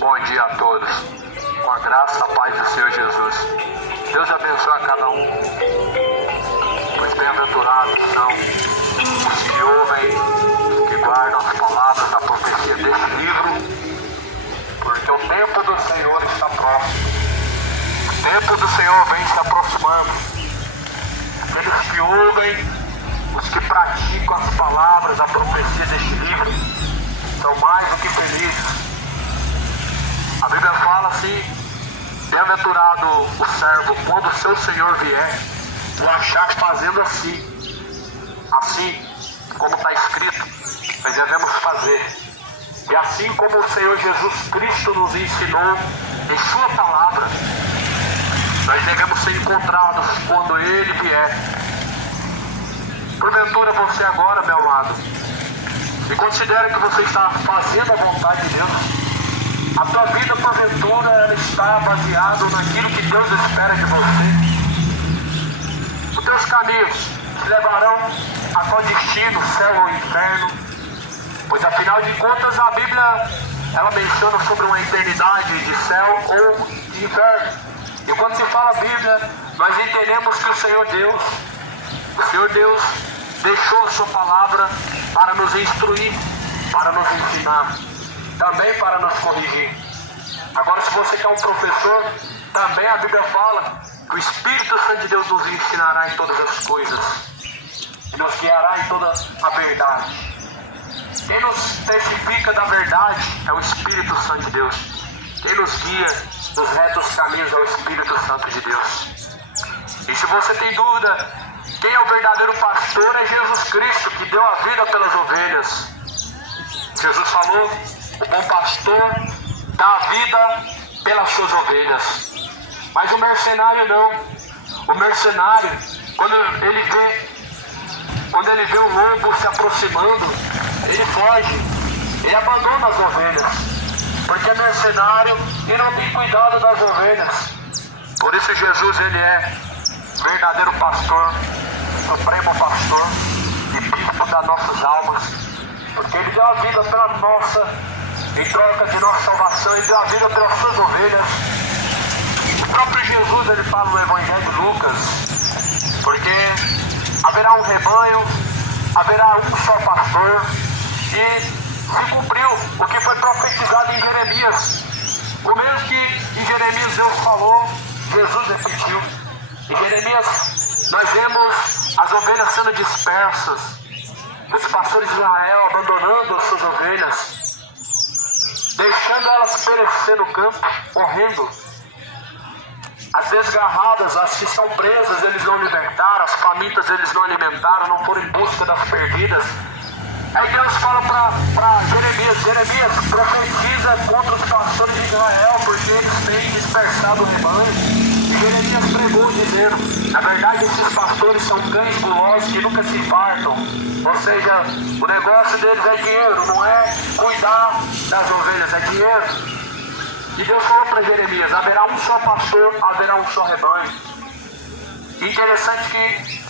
Bom dia a todos, com a graça, a paz do Senhor Jesus. Deus abençoe a cada um, pois bem-aventurados são os que ouvem, que guardam as palavras da profecia deste livro, porque o tempo do Senhor está próximo. O tempo do Senhor vem se aproximando. Aqueles que ouvem, os que praticam as palavras da profecia deste livro, são mais do que felizes. A Bíblia fala assim: bem-aventurado o servo quando o seu Senhor vier, o achar fazendo assim como está escrito, nós devemos fazer. E assim como o Senhor Jesus Cristo nos ensinou em sua palavra, nós devemos ser encontrados quando Ele vier. Porventura você agora, meu amado, e considere que você está fazendo a vontade de Deus. A tua vida, porventura, ela está baseada naquilo que Deus espera de você. Os teus caminhos te levarão a qual destino, céu ou inferno? Pois afinal de contas a Bíblia, ela menciona sobre uma eternidade de céu ou de inferno. E quando se fala Bíblia, nós entendemos que o Senhor Deus deixou a sua palavra para nos instruir, para nos ensinar, também para nos corrigir. Agora, se você quer um professor, também a Bíblia fala que o Espírito Santo de Deus nos ensinará em todas as coisas e nos guiará em toda a verdade. Quem nos testifica da verdade é o Espírito Santo de Deus. Quem nos guia nos retos caminhos é o Espírito Santo de Deus. E se você tem dúvida, quem é o verdadeiro pastor é Jesus Cristo, que deu a vida pelas ovelhas. Jesus falou: o bom pastor dá a vida pelas suas ovelhas. Mas o mercenário não. O mercenário, quando ele vê um lobo se aproximando, ele foge, ele abandona as ovelhas, porque é mercenário e não tem cuidado das ovelhas. Por isso Jesus, ele é verdadeiro pastor, supremo pastor e bispo das nossas almas, porque ele deu a vida pela nossa, em troca de nossa salvação, ele deu a vida pelas suas ovelhas. O próprio Jesus, ele fala no Evangelho de Lucas, porque haverá um rebanho, haverá um só pastor, e se cumpriu o que foi profetizado em Jeremias. O mesmo que em Jeremias Deus falou, Jesus repetiu. Em Jeremias nós vemos as ovelhas sendo dispersas, os pastores de Israel abandonando as suas ovelhas, deixando elas perecer no campo, morrendo. As desgarradas, as que são presas, eles não libertaram, as famintas eles não alimentaram, não foram em busca das perdidas. Aí Deus fala para Jeremias profetiza contra os pastores de Israel, porque eles têm dispersado o rebanho. E Jeremias pregou dizendo: na verdade esses pastores são cães gulosos que nunca se fartam. Ou seja, o negócio deles é dinheiro, não é cuidar das ovelhas, é dinheiro. E Deus falou para Jeremias: haverá um só pastor, haverá um só rebanho. Interessante que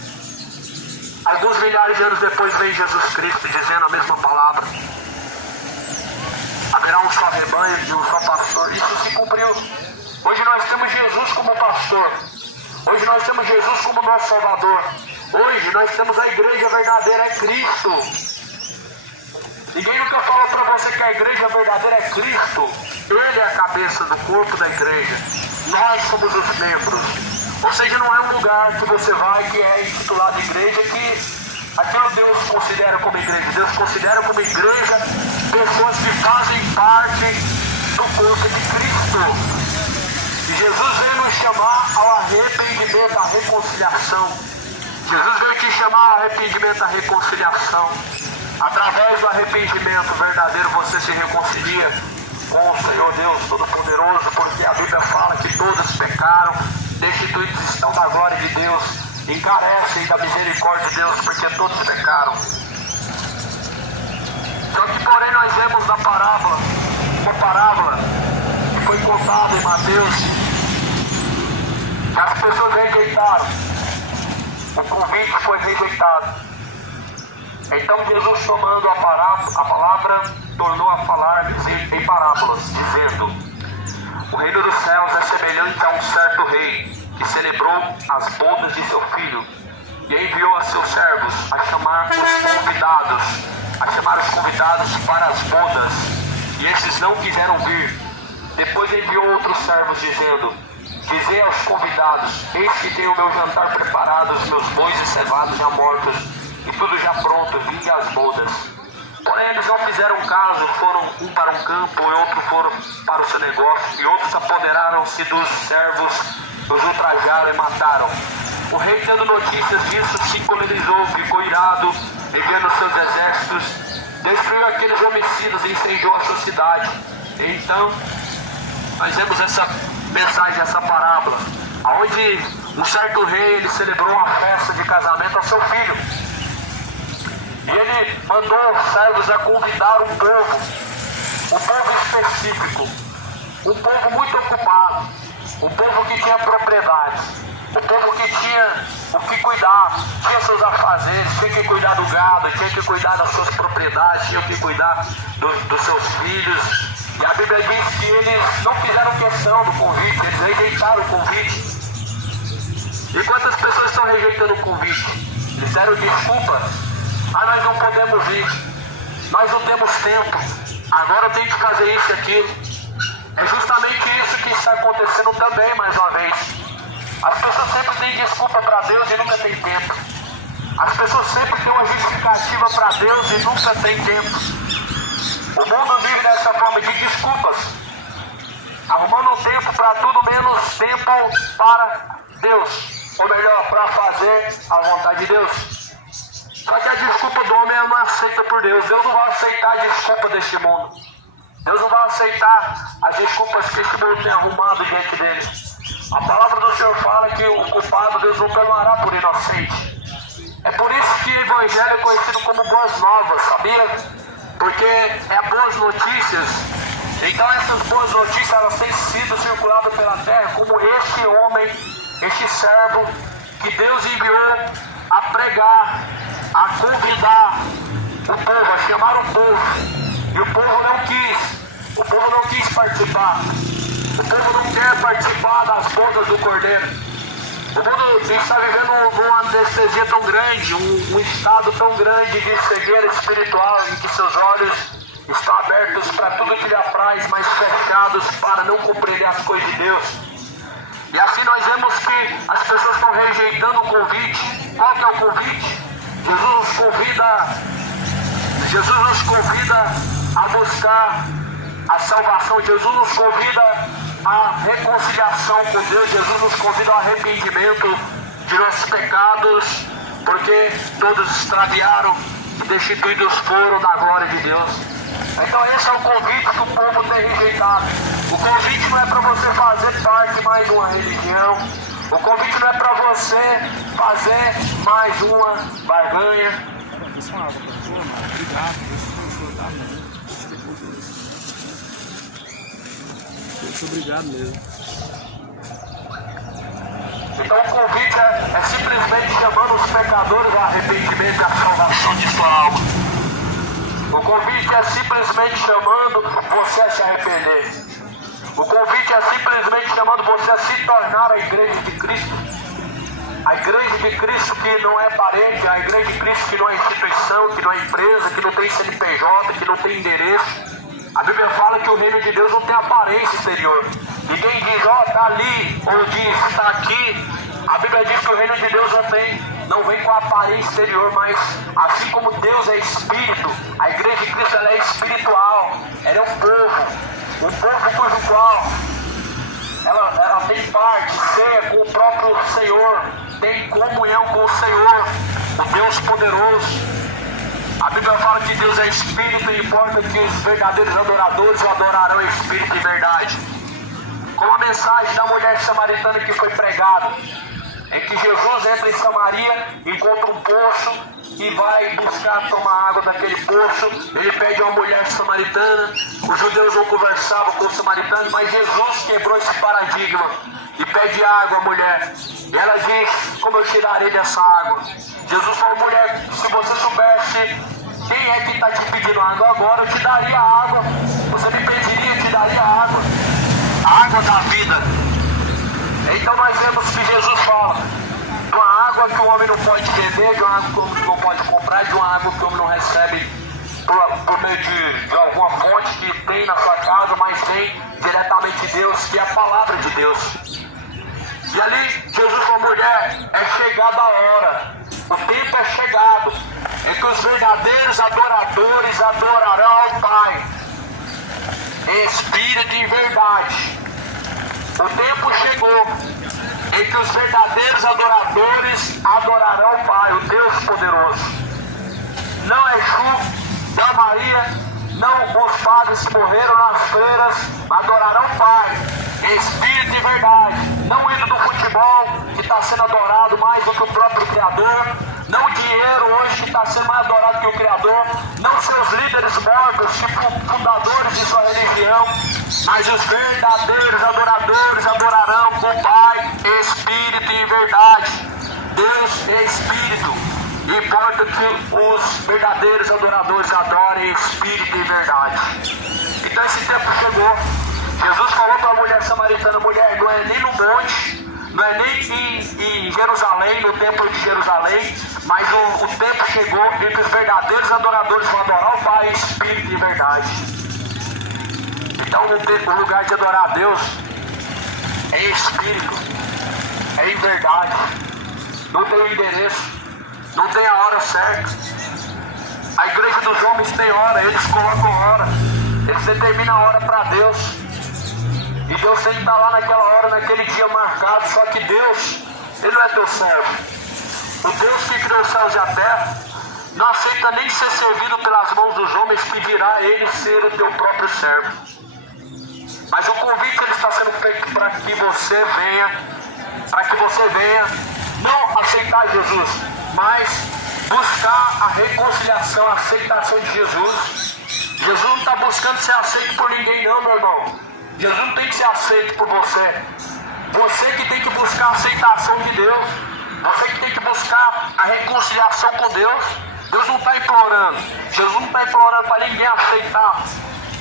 alguns milhares de anos depois vem Jesus Cristo dizendo a mesma palavra. Haverá um só rebanho e um só pastor. Isso se cumpriu. Hoje nós temos Jesus como pastor. Hoje nós temos Jesus como nosso Salvador. Hoje nós temos a igreja verdadeira, é Cristo. Ninguém nunca falou para você que a igreja verdadeira é Cristo. Ele é a cabeça do corpo da igreja. Nós somos os membros. Ou seja, não é um lugar que você vai que é intitulado igreja, que aquilo Deus considera como igreja. Deus considera como igreja pessoas que fazem parte do corpo de Cristo. E Jesus veio nos chamar ao arrependimento, à reconciliação. Jesus veio te chamar ao arrependimento, à reconciliação. Através do arrependimento verdadeiro você se reconcilia com o Senhor Deus Todo-Poderoso, porque a Bíblia fala que todos pecaram, destituídos estão da glória de Deus e carecem da misericórdia de Deus, porque todos pecaram. Só que porém nós vemos na parábola, uma parábola que foi contada em Mateus, que as pessoas rejeitaram, o convite foi rejeitado. Então Jesus, tomando a palavra, tornou a falar em parábolas, dizendo: o reino dos céus é semelhante a um certo rei que celebrou as bodas de seu filho e enviou a seus servos a chamar os convidados para as bodas, e esses não quiseram vir. Depois enviou outros servos dizendo: dizei aos convidados: eis que tenho o meu jantar preparado, os meus bois e cevados já mortos e tudo já pronto, vinde às bodas. Porém eles não fizeram caso, foram um para um campo e outro foram para o seu negócio, e outros apoderaram-se dos servos, os ultrajaram e mataram. O rei, tendo notícias disso, se encolerizou, ficou irado, enviando seus exércitos, destruiu aqueles homicidas e incendiou a sua cidade. E então nós vemos essa mensagem, essa parábola, onde um certo rei, ele celebrou uma festa de casamento ao seu filho. E ele mandou os servos a convidar um povo específico, um povo muito ocupado, um povo que tinha propriedades, um povo que tinha o que cuidar, tinha seus afazeres, tinha que cuidar do gado, tinha que cuidar das suas propriedades, tinha que cuidar dos seus filhos. E a Bíblia diz que eles não fizeram questão do convite, eles rejeitaram o convite. E quantas pessoas estão rejeitando o convite? Eles deram desculpa. Nós não podemos ir, nós não temos tempo, agora eu tenho que fazer isso e aquilo. É justamente isso que está acontecendo também, mais uma vez. As pessoas sempre têm desculpa para Deus e nunca tem tempo. As pessoas sempre têm uma justificativa para Deus e nunca tem tempo. O mundo vive dessa forma de desculpas, arrumando tempo para tudo menos tempo para Deus, ou melhor, para fazer a vontade de Deus. Só que a desculpa do homem é uma aceita por Deus. Deus não vai aceitar a desculpa deste mundo. Deus não vai aceitar as desculpas que este mundo tem arrumado diante dele. A palavra do Senhor fala que o culpado Deus não perdoará por inocente. É por isso que o evangelho é conhecido como boas novas, sabia? Porque é boas notícias. Então essas boas notícias, elas têm sido circuladas pela terra como este homem, este servo que Deus enviou a pregar, a convidar o povo, a chamar o povo. E o povo não quis. O povo não quis participar. O povo não quer participar das bodas do Cordeiro. O mundo está vivendo uma anestesia tão grande, um estado tão grande de cegueira espiritual, em que seus olhos estão abertos para tudo que lhe apraz, mas fechados para não compreender as coisas de Deus. E assim nós vemos que as pessoas estão rejeitando o convite. Qual que é o convite? Jesus nos convida a buscar a salvação. Jesus nos convida à reconciliação com Deus. Jesus nos convida ao arrependimento de nossos pecados, porque todos extraviaram e destituídos foram da glória de Deus. Então esse é o convite que o povo tem rejeitado. O convite não é para você fazer parte mais de uma religião. O convite não é para você fazer mais uma barganha. Obrigado mesmo. Então o convite é simplesmente chamando os pecadores a arrependimento e a salvação de sua alma. O convite é simplesmente chamando você a se arrepender. O convite é simplesmente chamando você a se tornar a igreja de Cristo. A igreja de Cristo que não é parede, a igreja de Cristo que não é instituição, que não é empresa, que não tem CNPJ, que não tem endereço. A Bíblia fala que o reino de Deus não tem aparência exterior. Ninguém diz, está ali, ou diz, está aqui. A Bíblia diz que o reino de Deus não vem com a aparência exterior, mas assim como Deus é espírito, a igreja de Cristo ela é espiritual. Ela é um povo cujo qual ela tem parte, ceia com o próprio Senhor, tem comunhão com o Senhor, o Deus poderoso. A A Bíblia fala que Deus é Espírito e importa que os verdadeiros adoradores o adorarão em Espírito e verdade. Como a mensagem da mulher samaritana que foi pregada, em que Jesus entra em Samaria, encontra um poço e vai buscar tomar água daquele poço. Ele pede a uma mulher samaritana. Os judeus não conversavam com os samaritanos, mas Jesus quebrou esse paradigma e pede água à mulher. E ela diz: como eu tirarei dessa água? Jesus falou: mulher, se você soubesse quem é que está te pedindo água agora, eu te daria água. Você me pediria, eu te daria água. A água da vida. Então nós vemos que Jesus fala de uma água que o homem não pode beber, de uma água que o homem não pode comprar, de uma água que o homem não recebe por meio de alguma fonte que tem na sua casa, mas tem diretamente de Deus, que é a palavra de Deus. E ali Jesus falou: mulher, é chegada a hora, o tempo é chegado, em que os verdadeiros adoradores adorarão ao Pai em espírito e em verdade. O tempo chegou em que os verdadeiros adoradores adorarão o Pai, o Deus poderoso. Não é Exu, não Maria, não os padres que morreram nas feiras adorarão o Pai em espírito e verdade. Não o ídolo do futebol que está sendo adorado mais do que o próprio Criador. Não o dinheiro hoje que está sendo mais adorado que o Criador. Não seus líderes mortos, tipo fundadores de sua religião. Mas os verdadeiros adoradores adorarão o Pai em espírito e em verdade. Deus é espírito. E importa que os verdadeiros adoradores adorem em espírito e em verdade. Então esse tempo chegou. Jesus falou para a mulher samaritana: mulher, não é nem no monte, não é nem em Jerusalém, no templo de Jerusalém, mas o tempo chegou em que os verdadeiros adoradores vão adorar o Pai em espírito e em verdade. Então o lugar de adorar a Deus é em espírito, é em verdade. Não tem endereço, não tem a hora certa. A igreja dos homens tem hora, eles colocam hora, eles determinam a hora para Deus. E Deus tem que estar lá naquela hora, naquele dia marcado. Só que Deus, Ele não é teu servo. O Deus que criou os céus e a terra não aceita nem ser servido pelas mãos dos homens, pedirá a Ele ser o teu próprio servo. Mas o convite ele está sendo feito para que você venha não aceitar Jesus, mas buscar a reconciliação, a aceitação de Jesus. Jesus não está buscando ser aceito por ninguém não, meu irmão. Jesus não tem que ser aceito por você. Você que tem que buscar a aceitação de Deus. Você que tem que buscar a reconciliação com Deus. Deus não está implorando. Jesus não está implorando para ninguém aceitar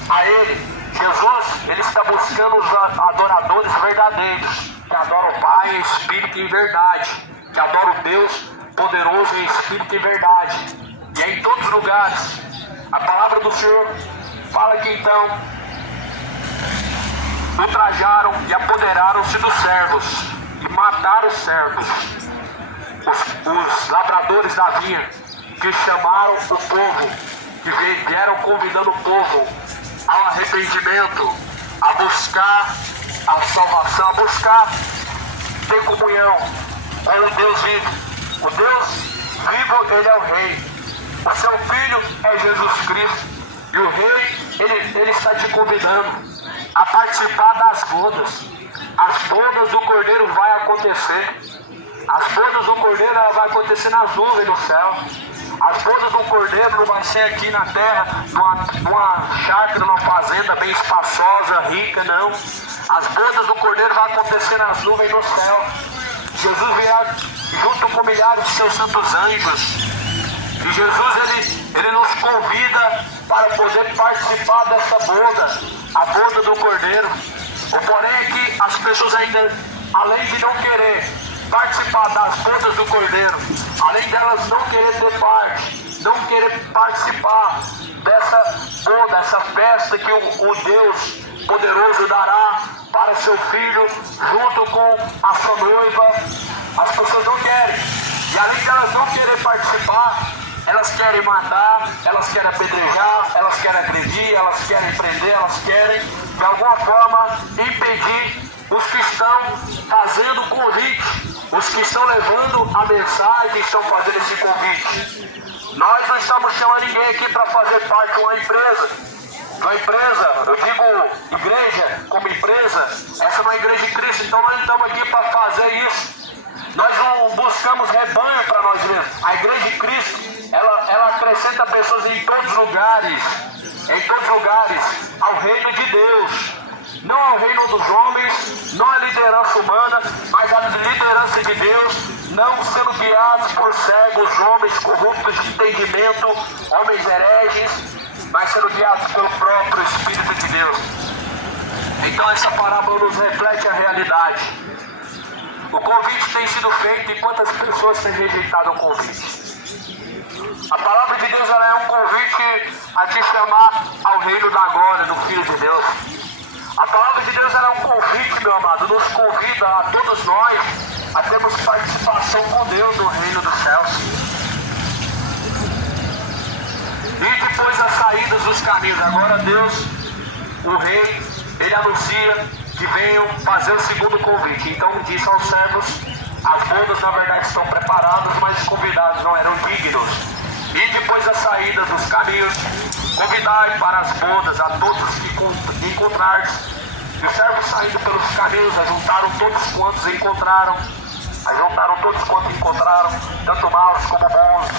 a Ele. Jesus, Ele está buscando os adoradores verdadeiros, que adoram o Pai em espírito e em verdade, que adoram o Deus poderoso em espírito e verdade. E é em todos os lugares. A palavra do Senhor fala que então ultrajaram e apoderaram-se dos servos e mataram os servos, os lavradores da vinha, que chamaram o povo, que vieram convidando o povo ao arrependimento, a buscar a salvação, a buscar ter comunhão com o Deus vivo. O Deus vivo, Ele é o Rei. O seu Filho é Jesus Cristo. E o Rei, ele está te convidando a participar das bodas. As bodas do Cordeiro vai acontecer. As bodas do Cordeiro vai acontecer nas nuvens do céu. As bodas do Cordeiro não vai ser aqui na terra, numa chácara, numa fazenda bem espaçosa, rica, não. As bodas do Cordeiro vai acontecer nas nuvens do céu. Jesus virá junto com milhares de seus santos anjos. E Jesus, ele nos convida para poder participar dessa boda, a boda do Cordeiro. O porém é que as pessoas ainda, além de não querer participar das bodas do Cordeiro, além delas não querer ter parte, não querer participar dessa boda, essa festa que o Deus poderoso dará para seu filho, junto com a sua noiva, as pessoas não querem. E além de elas não querer participar, elas querem matar, elas querem apedrejar, elas querem agredir, elas querem prender, elas querem de alguma forma impedir os que estão fazendo o convite, os que estão levando a mensagem, estão fazendo esse convite. Nós não estamos chamando ninguém aqui para fazer parte de uma empresa. Uma empresa, eu digo igreja como empresa, essa não é a igreja de Cristo, então nós não estamos aqui para fazer isso. Nós não buscamos rebanho para nós mesmos. A igreja de Cristo, ela acrescenta pessoas em todos os lugares, ao reino de Deus. Não ao reino dos homens, não à liderança humana, mas à liderança de Deus, não sendo guiados por cegos, homens corruptos de entendimento, homens hereges, mas sendo guiados pelo próprio Espírito de Deus. Então essa parábola nos reflete a realidade. O convite tem sido feito e quantas pessoas têm rejeitado o convite? A palavra de Deus ela é um convite a te chamar ao reino da glória do Filho de Deus. A palavra de Deus ela é um convite, meu amado, nos convida a todos nós a termos participação com Deus no reino dos céus. E depois das saídas dos caminhos, agora Deus, o Rei, Ele anuncia que venham fazer o segundo convite. Então diz aos servos, as bodas na verdade estão preparadas, mas os convidados não eram dignos. E depois das saídas dos caminhos, convidai para as bodas a todos que encontrardes. E os servos saindo pelos caminhos, ajuntaram todos quantos encontraram, tanto maus como bons.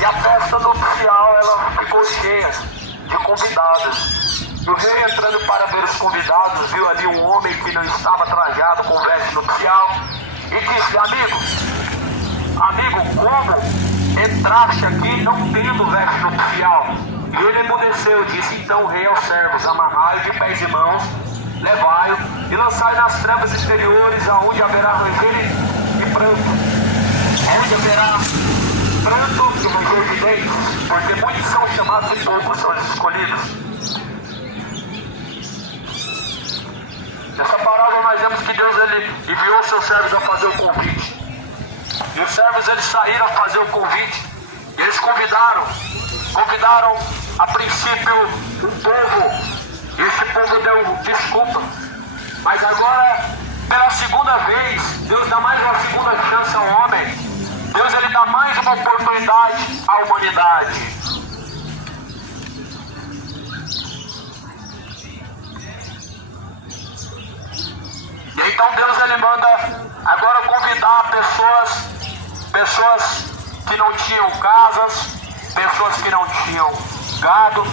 E a festa nupcial, ela ficou cheia de convidados. E o rei, entrando para ver os convidados, viu ali um homem que não estava trajado com veste nupcial e disse: amigo, como entraste aqui não tendo veste nupcial? E ele emudeceu, disse então o rei aos servos: amarrai-o de pés e mãos, levai-o e lançai nas trevas exteriores, aonde haverá ranger e pranto. Onde haverá pranto e ranger de dentes, porque muitos são chamados e poucos são os escolhidos. Nessa parábola nós vemos que Deus ele enviou seus servos a fazer o convite. E os servos eles saíram a fazer o convite. E eles convidaram a princípio o povo. E esse povo deu desculpa. Mas agora, pela segunda vez, Deus dá mais uma segunda chance ao homem. Deus ele dá mais uma oportunidade à humanidade. E então Deus ele manda agora convidar pessoas que não tinham casas, pessoas que não tinham gado,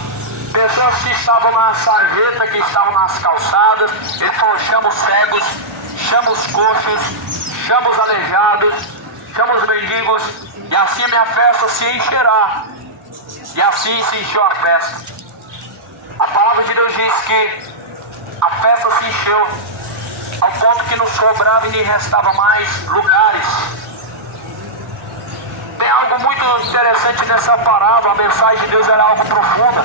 pessoas que estavam na sarjeta, que estavam nas calçadas. Ele falou: chama os cegos, chama os coxos, chama os aleijados, chama os mendigos, e assim a minha festa se encherá. E assim se encheu a festa. A palavra de Deus diz que a festa se encheu ao ponto que não sobrava e nem restava mais lugares. Tem algo muito interessante nessa parábola. A mensagem de Deus era algo profunda.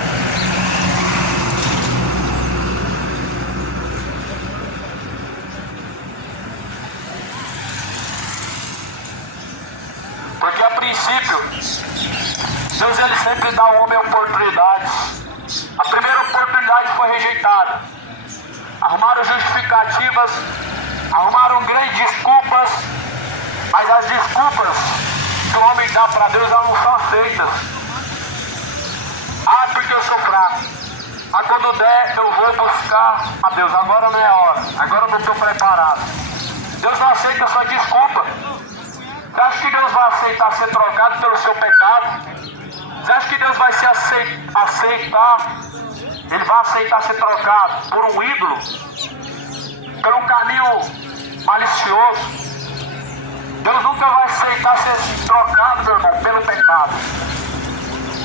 Porque a princípio Deus ele sempre dá ao homem oportunidades. A primeira oportunidade foi rejeitada. Arrumaram justificativas, arrumaram grandes desculpas, mas as desculpas que o homem dá para Deus, elas não são aceitas. Porque eu sou fraco. Quando der, eu vou buscar a Deus. Agora não é a hora, agora eu não estou preparado. Deus não aceita a sua desculpa. Você acha que Deus vai aceitar ser trocado pelo seu pecado? Você acha que Deus vai se aceitar? Ele vai aceitar ser trocado por um ídolo, por um caminho malicioso? Deus nunca vai aceitar ser trocado, meu irmão, pelo pecado.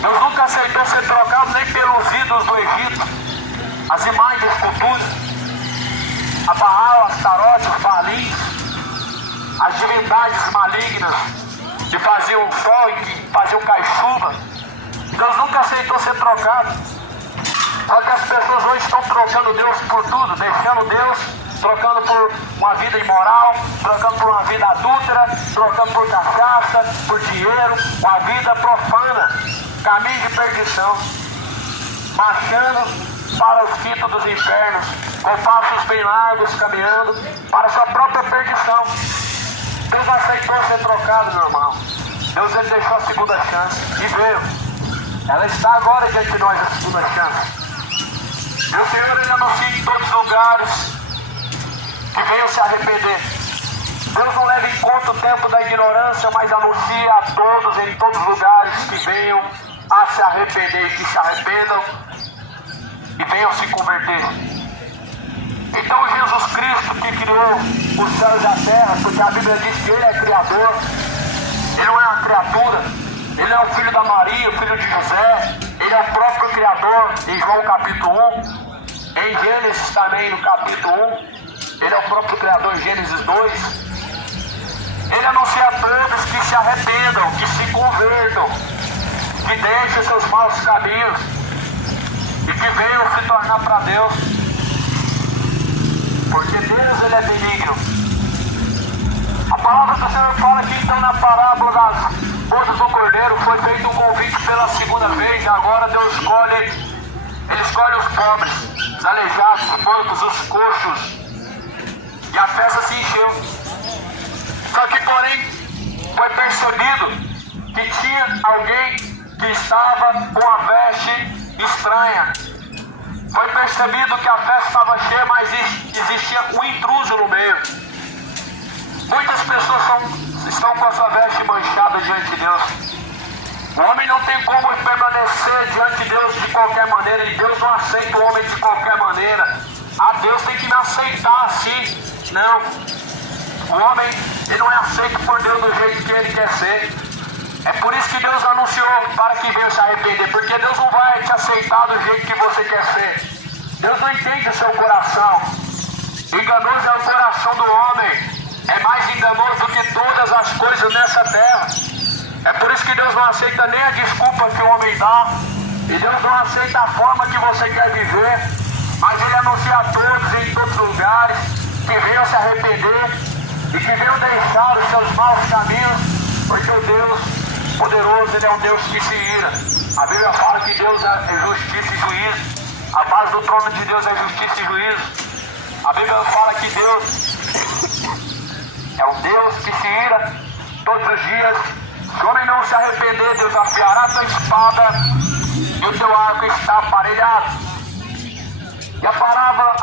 Deus nunca aceitou ser trocado nem pelos ídolos do Egito, as imagens de escultura, a Baal, as Tarotes, os Baalins, as divindades malignas que faziam o sol e que faziam cair-chuva. Deus nunca aceitou ser trocado. Só que as pessoas hoje estão trocando Deus por tudo, deixando Deus, trocando por uma vida imoral, trocando por uma vida adúltera, trocando por cachaça, por dinheiro, uma vida profana, caminho de perdição, marchando para os quintos dos infernos, com passos bem largos, caminhando para a sua própria perdição. Deus aceitou ser trocado, meu irmão. Deus ele deixou a segunda chance e veio. Ela está agora diante de nós, a segunda chance. E o Senhor ele anuncia em todos os lugares que venham se arrepender. Deus não leva em conta o tempo da ignorância, mas anuncia a todos, em todos os lugares, que venham a se arrepender, que se arrependam e venham se converter. Então Jesus Cristo, que criou os céus e a terra, porque a Bíblia diz que Ele é Criador, Ele não é uma criatura, Ele é o filho da Maria, o filho de José, Ele é o próprio Criador, em João capítulo 1, em Gênesis também no capítulo 1, Ele é o próprio Criador em Gênesis 2. Ele anuncia a todos que se arrependam, que se convertam, que deixem seus maus caminhos e que venham se tornar para Deus, porque Deus ele é benigno. A palavra do Senhor fala que então na parábola das bodas do Cordeiro foi feito um convite pela segunda vez, e agora Deus Ele escolhe os pobres, os aleijados, os mancos, os coxos, e a festa se encheu. Só que, porém, foi percebido que tinha alguém que estava com a veste estranha. Foi percebido que a festa estava cheia, mas existia um intruso no meio. Muitas pessoas estão com a sua veste manchada diante de Deus. O homem não tem como permanecer diante de Deus de qualquer maneira, e Deus não aceita o homem de qualquer maneira. Deus tem que me aceitar assim. Não. O homem ele não é aceito por Deus do jeito que ele quer ser. É por isso que Deus anunciou para que venha se arrepender, porque Deus não vai te aceitar do jeito que você quer ser. Deus não entende o seu coração. Enganoso é o coração do homem. É mais enganoso do que todas as coisas nessa terra. É por isso que Deus não aceita nem a desculpa que o homem dá. E Deus não aceita a forma que você quer viver. Mas Ele anuncia a todos em todos os lugares que venham se arrepender e que venham deixar os seus maus caminhos, porque o Deus poderoso, Ele é um Deus que se ira. A Bíblia fala que Deus é justiça e juízo. A base do trono de Deus é justiça e juízo. A Bíblia fala que Deus é um Deus que se ira todos os dias. Se o homem não se arrepender, Deus afiará a tua espada e o teu arco está aparelhado. E a parábola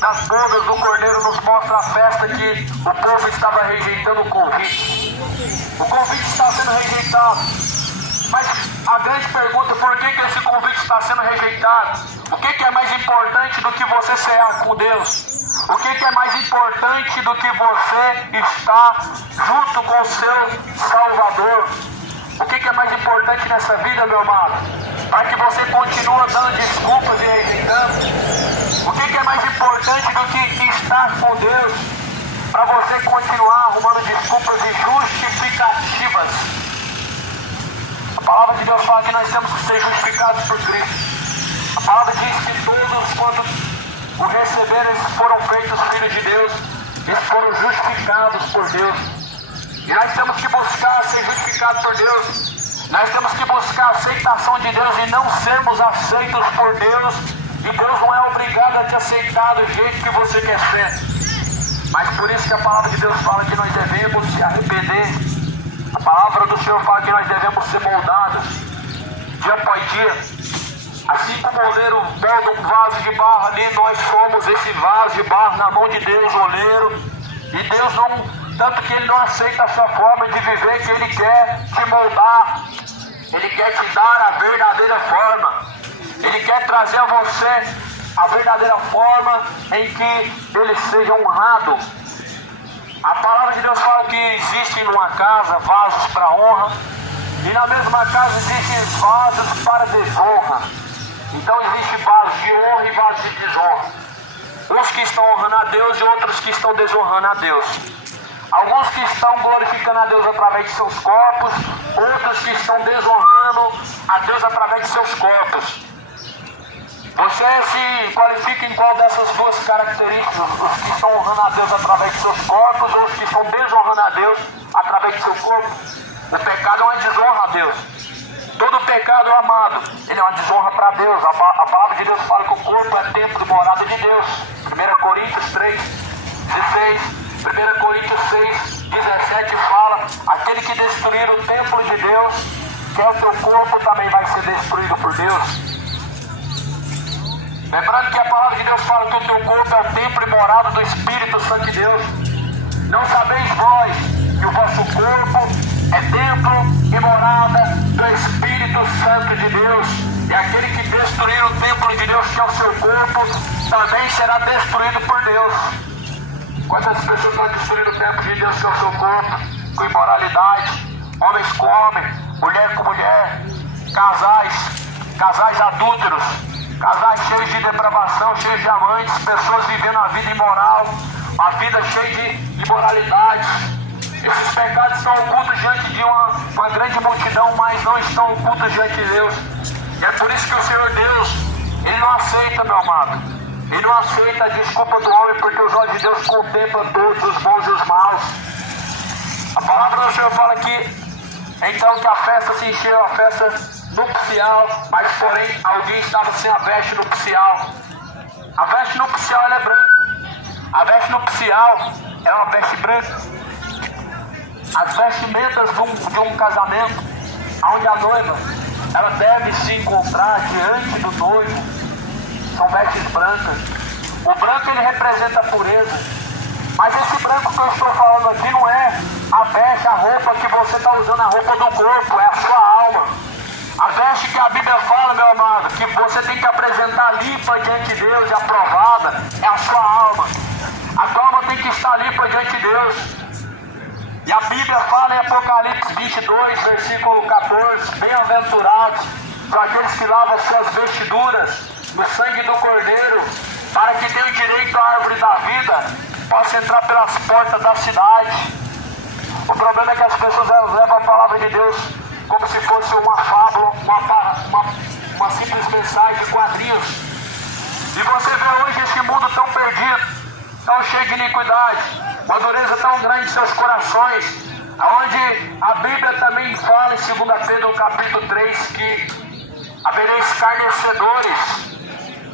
das bodas do Cordeiro nos mostra a festa que o povo estava rejeitando o convite. O convite está sendo rejeitado. Mas a grande pergunta é por que esse convite está sendo rejeitado? O que é mais importante do que você cear com Deus? O que é mais importante do que você estar junto com o seu Salvador? O que é mais importante nessa vida, meu amado? Para que você continue dando desculpas e rejeitando? O que é mais importante do que estar com Deus? Para você continuar arrumando desculpas e justificativas? A palavra de Deus fala que nós temos que ser justificados por Cristo. A palavra diz que todos, quando o receberam, eles foram feitos filhos de Deus, eles foram justificados por Deus. E nós temos que buscar ser justificados por Deus. Nós temos que buscar a aceitação de Deus e não sermos aceitos por Deus. E Deus não é obrigado a te aceitar do jeito que você quer ser. Mas por isso que a palavra de Deus fala que nós devemos se arrepender. A palavra do Senhor fala que nós devemos ser moldados dia após dia. Assim como o oleiro molda um vaso de barro ali, nós somos esse vaso de barro na mão de Deus, o oleiro. E Deus não, tanto que Ele não aceita a sua forma de viver, que Ele quer te moldar. Ele quer te dar a verdadeira forma. Ele quer trazer a você a verdadeira forma em que Ele seja honrado. A palavra de Deus fala que existe numa casa vasos para honra, e na mesma casa existem vasos para desonra. Então existe vasos de honra e vasos de desonra. Uns que estão honrando a Deus e outros que estão desonrando a Deus. Alguns que estão glorificando a Deus através de seus corpos, outros que estão desonrando a Deus através de seus corpos. Você se qualifica em qual dessas duas características? Os que estão honrando a Deus através de seus corpos ou os que estão desonrando a Deus através de seu corpo? O pecado é uma desonra a Deus. Todo pecado, amado, ele é uma desonra para Deus. A palavra de Deus fala que o corpo é templo e morada de Deus. 1 Coríntios 3:16. 1 Coríntios 6:17 fala: aquele que destruir o templo de Deus, que é o teu corpo, também vai ser destruído por Deus. Lembrando que a palavra de Deus fala que o teu corpo é o templo e morada do Espírito Santo de Deus. Não sabeis vós que o vosso corpo é templo e morada do Espírito Santo de Deus? E aquele que destruir o templo de Deus, que é o seu corpo, também será destruído por Deus. Quantas pessoas estão destruindo o templo de Deus, que é o seu corpo, com imoralidade, homens com homem, mulher com mulher, casais adúlteros, casais cheios de depravação, cheios de amantes, pessoas vivendo a vida imoral, a vida cheia de imoralidade. Esses pecados estão ocultos diante de uma grande multidão, mas não estão ocultos diante de Deus. E é por isso que o Senhor Deus, Ele não aceita, meu amado. Ele não aceita a desculpa do homem, porque os olhos de Deus contemplam todos os bons e os maus. A palavra do Senhor fala que então que a festa se encheu, a festa nupcial, mas porém alguém estava sem a veste nupcial. A veste nupcial ela é branca. A veste nupcial é uma veste branca. As vestimentas de um casamento, onde a noiva ela deve se encontrar diante do noivo, são vestes brancas. O branco ele representa a pureza. Mas esse branco que eu estou falando aqui não é a veste, a roupa que você está usando, a roupa do corpo, é a sua alma. A veste que a Bíblia fala, meu amado, que você tem que apresentar limpa diante de Deus e aprovada, é a sua alma. A tua alma tem que estar limpa diante de Deus. E a Bíblia fala em Apocalipse 22, versículo 14, bem-aventurados são aqueles que lavam suas vestiduras no sangue do Cordeiro, para que tenham direito à árvore da vida, possa entrar pelas portas da cidade. O problema é que as pessoas levam a palavra de Deus como se fosse uma fábula, uma simples mensagem de quadrinhos. E você vê hoje esse mundo tão perdido, tão cheio de iniquidade, uma dureza tão grande em seus corações, onde a Bíblia também fala em 2 Pedro capítulo 3 que haverá escarnecedores.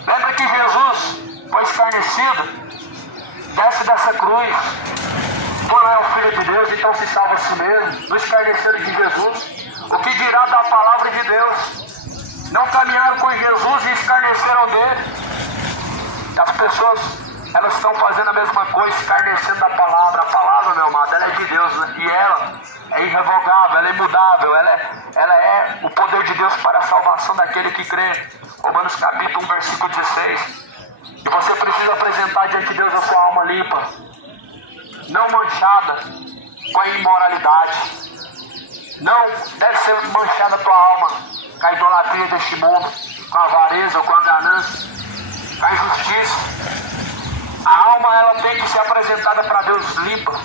Lembra que Jesus foi escarnecido? Desce dessa cruz. Tu não é o Filho de Deus, então se salva a si mesmo. No escarneceram de Jesus. O que dirá da palavra de Deus? Não caminharam com Jesus e escarneceram dele. As pessoas, elas estão fazendo a mesma coisa, escarnecendo da palavra. A palavra, meu amado, ela é de Deus, né? E ela é irrevogável, ela é imutável, ela é o poder de Deus para a salvação daquele que crê. Romanos capítulo 1, versículo 16. E você precisa apresentar diante de Deus a sua alma limpa, não manchada com a imoralidade. Não deve ser manchada a tua alma com a idolatria deste mundo, com a avareza, com a ganância, com a injustiça. A alma ela tem que ser apresentada para Deus limpa.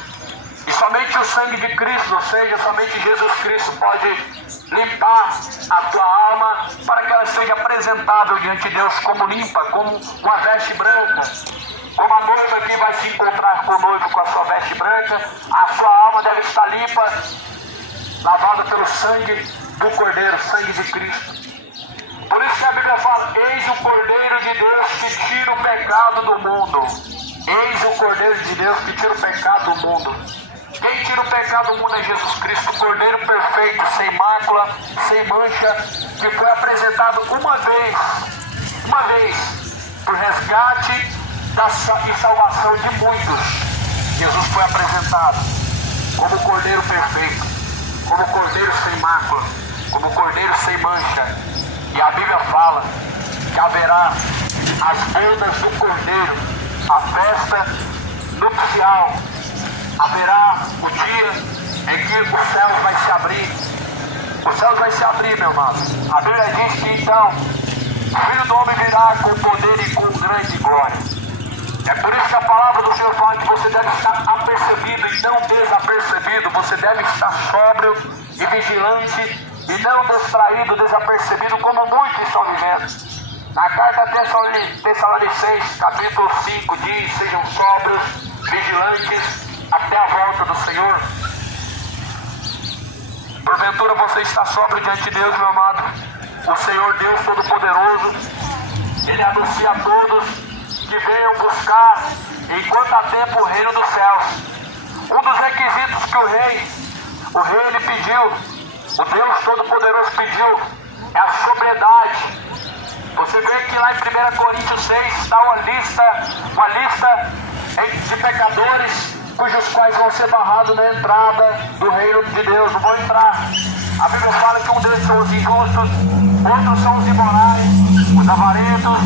E somente o sangue de Cristo, ou seja, somente Jesus Cristo pode limpar a tua alma para que ela seja apresentável diante de Deus como limpa, como uma veste branca. Como a noiva que vai se encontrar com o noivo com a sua veste branca, a sua alma deve estar limpa, lavada pelo sangue do Cordeiro, sangue de Cristo. Por isso que a Bíblia fala: eis o Cordeiro de Deus que tira o pecado do mundo. Eis o Cordeiro de Deus que tira o pecado do mundo. Quem tira o pecado do mundo é Jesus Cristo, o Cordeiro perfeito, sem mácula, sem mancha, que foi apresentado uma vez, por resgate e salvação de muitos. Jesus foi apresentado como Cordeiro perfeito, como Cordeiro sem mácula, como Cordeiro sem mancha. E a Bíblia fala que haverá as bodas do Cordeiro, a festa nupcial. Haverá o dia em que os céus vai se abrir. Os céus vai se abrir, meu amado. A Bíblia diz que então o Filho do Homem virá com poder e com grande glória. É por isso que a palavra do Senhor fala que você deve estar apercebido e não desapercebido. Você deve estar sóbrio e vigilante e não distraído, desapercebido, como muitos estão vivendo. Na carta a Tessalonicenses, capítulo 5, diz: sejam sóbrios, vigilantes, até a volta do Senhor. Porventura você está sóbrio diante de Deus, meu amado? O Senhor Deus Todo-Poderoso, Ele anuncia a todos que venham buscar enquanto há tempo o reino dos céus. Um dos requisitos que o rei ele pediu, o Deus Todo-Poderoso pediu, é a sobriedade. Você vê que lá em 1 Coríntios 6 está uma lista de pecadores cujos quais vão ser barrados na entrada do reino de Deus, não vão entrar. A Bíblia fala que um deles são os injustos, outros são os imorais, os avarentos,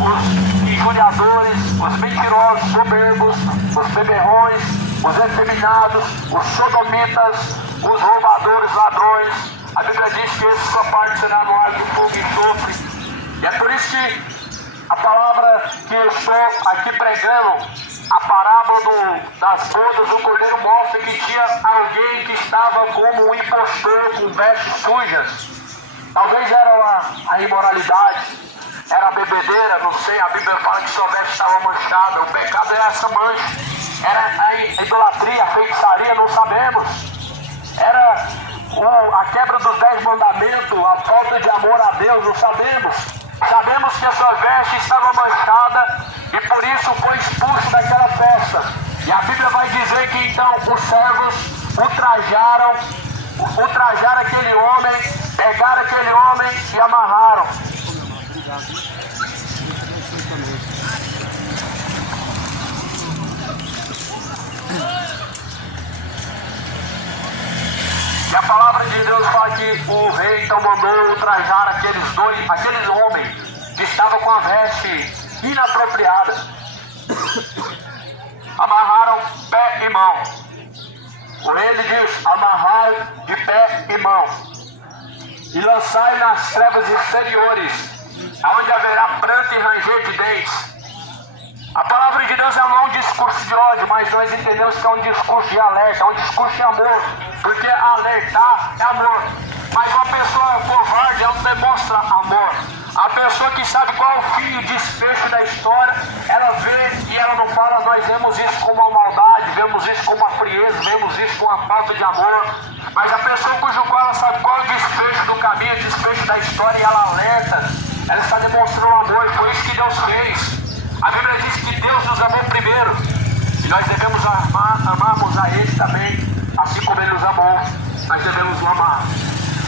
os injuriadores, os mentirosos, soberbos, os beberrões, os efeminados, os sodomitas, os roubadores, ladrões. A Bíblia diz que esse sua parte será no ar do fogo e enxofre. E é por isso que a palavra que eu estou aqui pregando, a parábola das bodas do Cordeiro, mostra que tinha alguém que estava como um impostor com vestes sujas. Talvez era a imoralidade, era a bebedeira, não sei. A Bíblia fala que sua veste estava manchada. O pecado era essa mancha. Era a idolatria, a feitiçaria, não sabemos. Era a quebra dos 10 mandamentos, a falta de amor a Deus, não sabemos. Sabemos que a sua veste estava manchada e por isso foi expulso daquela festa. E a Bíblia vai dizer que então os servos ultrajaram aquele homem, pegaram aquele homem e amarraram. E a palavra de Deus fala que o rei então mandou ultrajar aqueles homens que estavam com a veste inapropriada. Amarraram pé e mão. O rei ele diz: amarrai de pé e mão e lançai nas trevas exteriores, onde haverá pranto e ranger de dentes. A palavra de Deus não é um discurso de ódio, mas nós entendemos que é um discurso de alerta, é um discurso de amor, porque alertar é amor. Mas uma pessoa covarde, ela não demonstra amor. A pessoa que sabe qual é o fim e o desfecho da história, ela vê e ela não fala. Nós vemos isso como uma maldade, vemos isso como uma frieza, vemos isso como uma falta de amor. Mas a pessoa cujo qual ela sabe qual é o desfecho do caminho, o desfecho da história, e ela alerta, ela está demonstrando amor. Foi isso que Deus fez. A Bíblia diz que Deus nos amou primeiro e nós devemos amarmos a Ele também, assim como Ele nos amou, nós devemos o amar.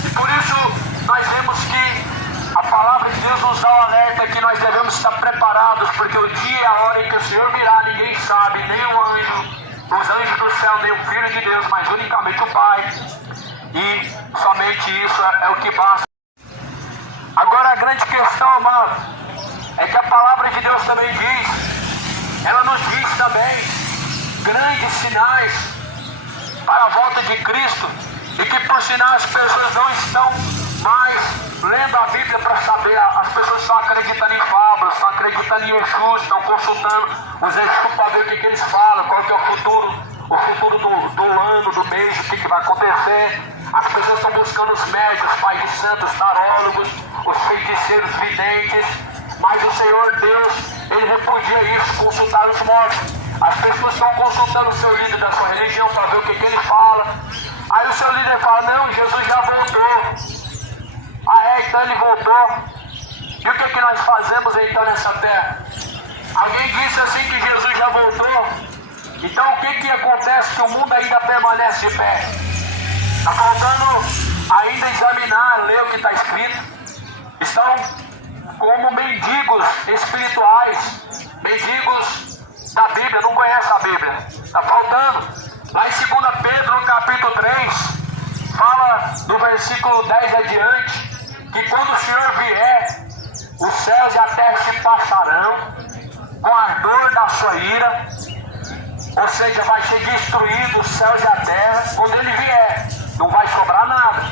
E por isso nós vemos que a palavra de Deus nos dá um alerta que nós devemos estar preparados, porque o dia e a hora em que o Senhor virá, ninguém sabe, nem o anjo, os anjos do céu, nem o Filho de Deus, mas unicamente o Pai. E somente isso é o que basta. Agora a grande questão, amado, é que a palavra de Deus também diz, ela nos diz também grandes sinais para a volta de Cristo, e que por sinal as pessoas não estão mais lendo a Bíblia para saber. As pessoas estão acreditando em fábulas, estão acreditando em Exus, estão consultando os Exus para ver o que eles falam, qual que é o futuro do ano, do mês, o que vai acontecer. As pessoas estão buscando os médios, pais de santos, tarólogos, os feiticeiros videntes. Mas o Senhor Deus, Ele repudia isso, consultar os mortos. As pessoas estão consultando o seu líder da sua religião para ver o que ele fala. Aí o seu líder fala: não, Jesus já voltou. Então ele voltou. E o que nós fazemos então nessa terra? Alguém disse assim que Jesus já voltou. Então o que acontece? Que o mundo ainda permanece de pé. Está faltando ainda examinar, ler o que está escrito. Estão como mendigos espirituais, mendigos da Bíblia, não conhecem a Bíblia. Está faltando. Lá em 2 Pedro, no capítulo 3, fala no versículo 10 adiante, que quando o Senhor vier, os céus e a terra se passarão com a ardor da sua ira, ou seja, vai ser destruído os céus e a terra. Quando ele vier, não vai sobrar nada.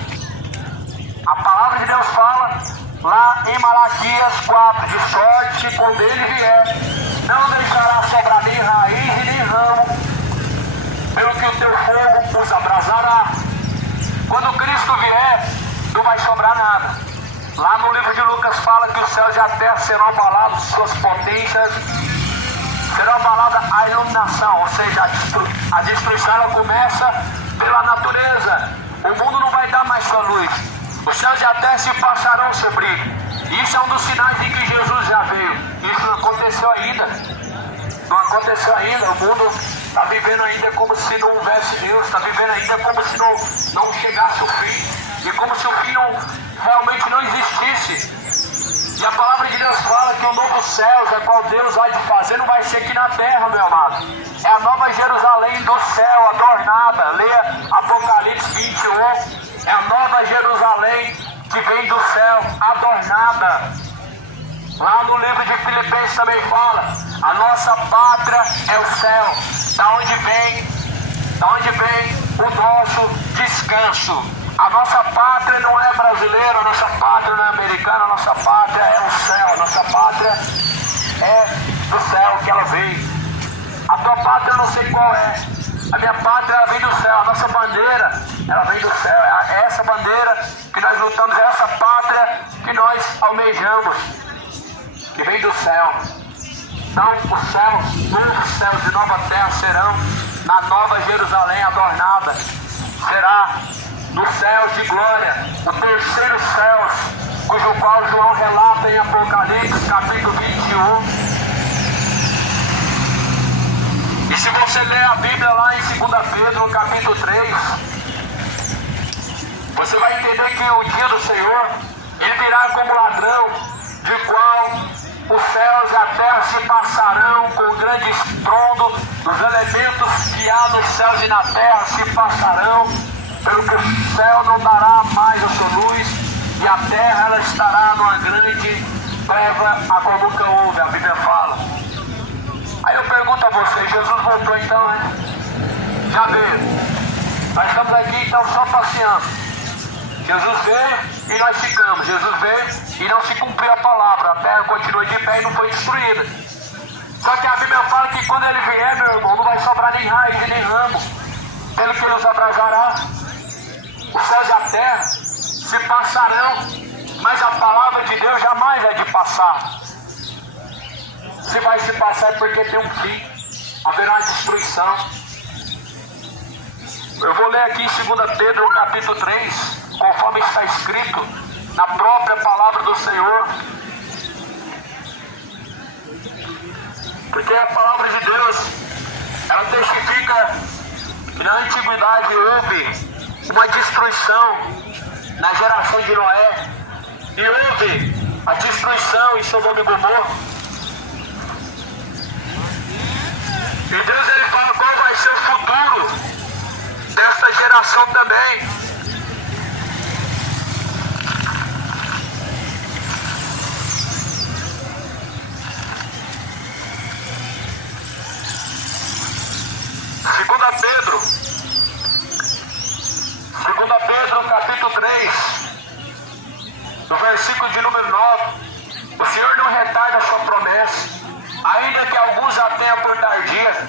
A palavra de Deus fala lá em Malaquias 4, de sorte que quando ele vier, não deixará sobrar nem raiz e nem ramo, pelo que o teu fogo os abrasará. Quando Cristo vier, não vai sobrar nada. Lá no livro de Lucas fala que os céus e a terra serão abalados, suas potências serão abaladas, a iluminação, ou seja, a destruição ela começa pela natureza. O mundo não vai dar mais sua luz. Os céus e a terra se passarão seu brilho. Isso é um dos sinais de que Jesus já veio. Isso não aconteceu ainda. Não aconteceu ainda. O mundo está vivendo ainda como se não houvesse Deus, está vivendo ainda como se não chegasse o fim, e como se o fim realmente não existisse. E a palavra de Deus fala que o novo céu, a qual Deus vai de fazer, não vai ser aqui na terra, meu amado. É a nova Jerusalém do céu, adornada. Leia Apocalipse 21. É a nova Jerusalém que vem do céu, adornada. Lá no livro de Filipenses também fala: a nossa pátria é o céu, da onde vem o nosso descanso. A nossa pátria não é brasileira, a nossa pátria não é americana, a nossa pátria é o céu, a nossa pátria é do céu que ela veio. A tua pátria eu não sei qual é, a minha pátria ela vem do céu, a nossa bandeira ela vem do céu, é essa bandeira que nós lutamos, é essa pátria que nós almejamos, que vem do céu. Então os céus, novos céus e nova terra serão na nova Jerusalém adornada, será nos céus de glória, o terceiro céu, cujo qual João relata em Apocalipse capítulo 21. E se você ler a Bíblia lá em 2 Pedro capítulo 3, você vai entender que o dia do Senhor, ele virá como ladrão, de qual os céus e a terra se passarão com grande estrondo, os elementos que há nos céus e na terra se passarão, pelo que o céu não dará mais a sua luz, e a terra ela estará numa grande treva, a qual nunca houve, a Bíblia fala. Aí eu pergunto a vocês, Jesus voltou então, né? Já veio. Nós estamos aqui então só passeando. Jesus veio e nós ficamos. Jesus veio e não se cumpriu a palavra. A terra continua de pé e não foi destruída. Só que a Bíblia fala que quando ele vier, meu irmão, não vai sobrar nem raiz e nem ramo, pelo que ele nos abrasará. Os céus e a terra se passarão, mas a palavra de Deus jamais é de passar. Se vai se passar é porque tem um fim, haverá uma destruição. Eu vou ler aqui em 2 Pedro capítulo 3, conforme está escrito na própria palavra do Senhor. Porque a palavra de Deus, ela testifica que na antiguidade houve uma destruição na geração de Noé, e houve a destruição em Sodoma e Gomorra. E Deus ele fala qual vai ser o futuro desta geração também. Segunda Pedro capítulo 3, no versículo de número 9, o Senhor não retarda a sua promessa, ainda que alguns a tenham por tardia,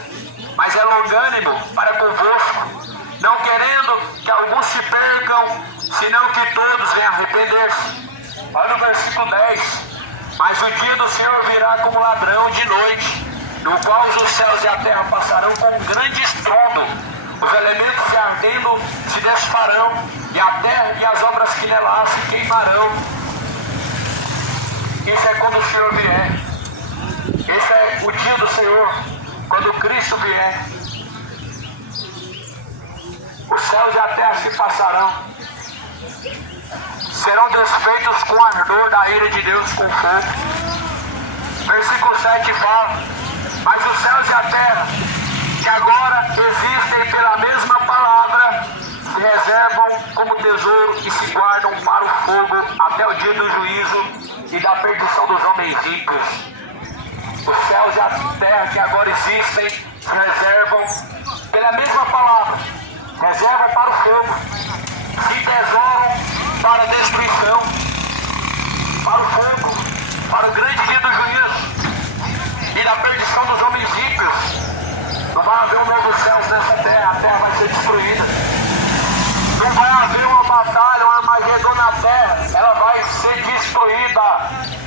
mas é longânimo para convosco, não querendo que alguns se percam, senão que todos venham arrepender-se. Olha no versículo 10, mas o dia do Senhor virá como ladrão de noite, no qual os céus e a terra passarão com um grande estrondo, os elementos se ardendo se desfarão, e a terra e as obras que nela há se queimarão. Isso é quando o Senhor vier. Esse é o dia do Senhor, quando Cristo vier. Os céus e a terra se passarão, serão desfeitos com ardor da ira de Deus com fogo. Versículo 7 fala: mas os céus e a terra, que agora existem pela mesma palavra, se reservam como tesouro e se guardam para o fogo até o dia do juízo e da perdição dos homens ímpios. Os céus e a terra que agora existem se reservam pela mesma palavra, reservam para o fogo, se tesouram para a destruição, para o fogo, para o grande dia do juízo e da perdição dos homens ímpios. Não vai haver um novo céu nessa terra, a terra vai ser destruída. Não vai haver uma batalha, uma Armagedon na terra, ela vai ser destruída,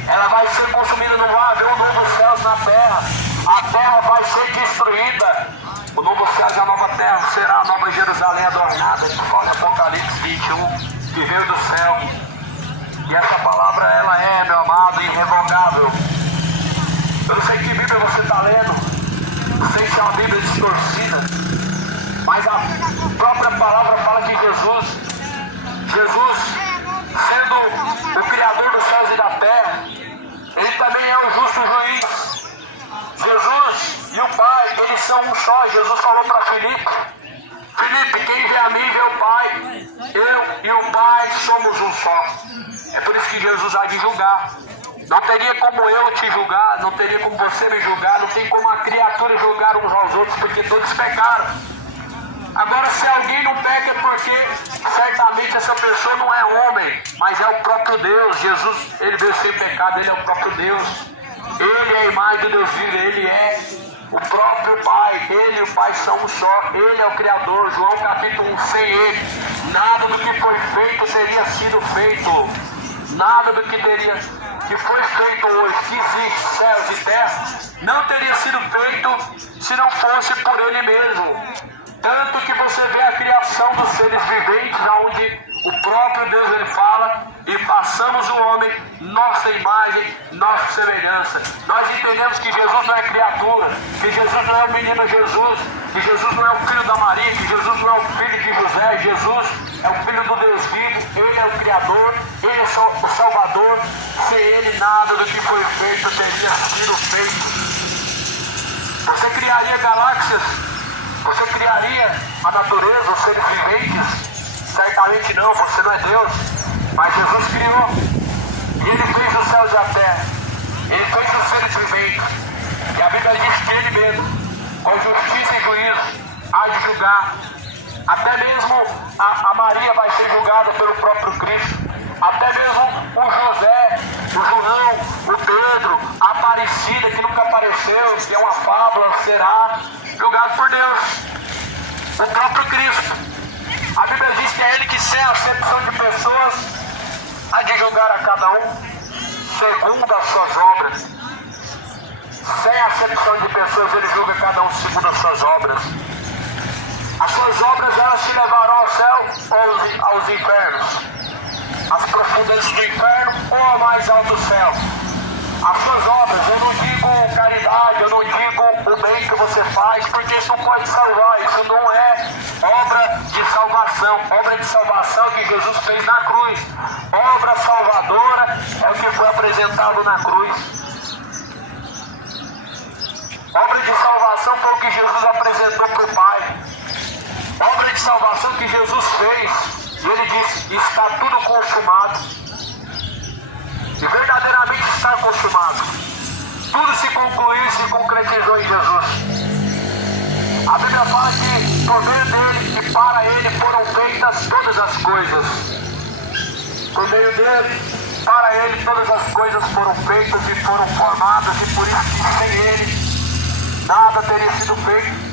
ela vai ser consumida. Não vai haver um novo céu na terra, a terra vai ser destruída. O novo céu e a nova terra será a nova Jerusalém adornada, que fala em Apocalipse 21, que veio do céu. E essa palavra, ela é, meu amado, irrevogável. Eu não sei que Bíblia você está lendo, sem ser uma Bíblia distorcida, mas a própria palavra fala que Jesus, sendo o Criador dos céus e da terra, Ele também é o justo juiz. Jesus e o Pai, eles são um só. Jesus falou para Filipe: Filipe, quem vê a mim vê o Pai. Eu e o Pai somos um só. É por isso que Jesus há de julgar. Não teria como eu te julgar, não teria como você me julgar, não tem como a criatura julgar uns aos outros, porque todos pecaram. Agora, se alguém não peca, é porque certamente essa pessoa não é homem, mas é o próprio Deus. Jesus, Ele veio sem pecado, Ele é o próprio Deus. Ele é a imagem do Deus vivo, Ele é o próprio Pai. Ele e o Pai são um só, Ele é o Criador. João capítulo 1, sem Ele, nada do que foi feito teria sido feito. Nada do que foi feito hoje, que existe, céus e terra, não teria sido feito se não fosse por Ele mesmo. Tanto que você vê a criação dos seres viventes, onde o próprio Deus Ele fala: e façamos o homem nossa imagem, nossa semelhança. Nós entendemos que Jesus não é criatura, que Jesus não é o menino Jesus, que Jesus não é o filho da Maria, que Jesus não é o filho de José. Jesus é o filho do Deus vivo, Ele é o Criador, Ele é o Salvador. Sem Ele nada do que foi feito teria sido feito. Você criaria galáxias? Você criaria a natureza, os seres viventes? Certamente não, você não é Deus. Mas Jesus criou. E Ele fez os céus e a terra. Ele fez os seres viventes. E a Bíblia diz que Ele mesmo, com justiça e juízo, há de julgar. Até mesmo a Maria vai ser julgada pelo próprio Cristo. Até mesmo o José, o João, o Pedro, a Aparecida, que nunca apareceu, que é uma fábula, será julgado por Deus. O próprio Cristo. A Bíblia diz que é Ele que, sem acepção de pessoas, há de julgar a cada um segundo as suas obras. Sem acepção de pessoas, Ele julga cada um segundo as suas obras. As suas obras, elas te levarão ao céu ou aos infernos? As profundezas do inferno ou ao mais alto céu? As suas obras, eu não digo caridade, eu não digo o bem que você faz, porque isso não pode salvar, isso não é obra de salvação. Obra de salvação que Jesus fez na cruz. Obra salvadora é o que foi apresentado na cruz. Obra de salvação foi o que Jesus apresentou para o Pai. Obra de salvação que Jesus fez. E Ele disse: está tudo consumado. E verdadeiramente está consumado. Tudo se concluiu e se concretizou em Jesus. A Bíblia fala que por meio dele e para ele foram feitas todas as coisas. Por meio dele, para ele, todas as coisas foram feitas e foram formadas, e por isso que sem ele nada teria sido feito.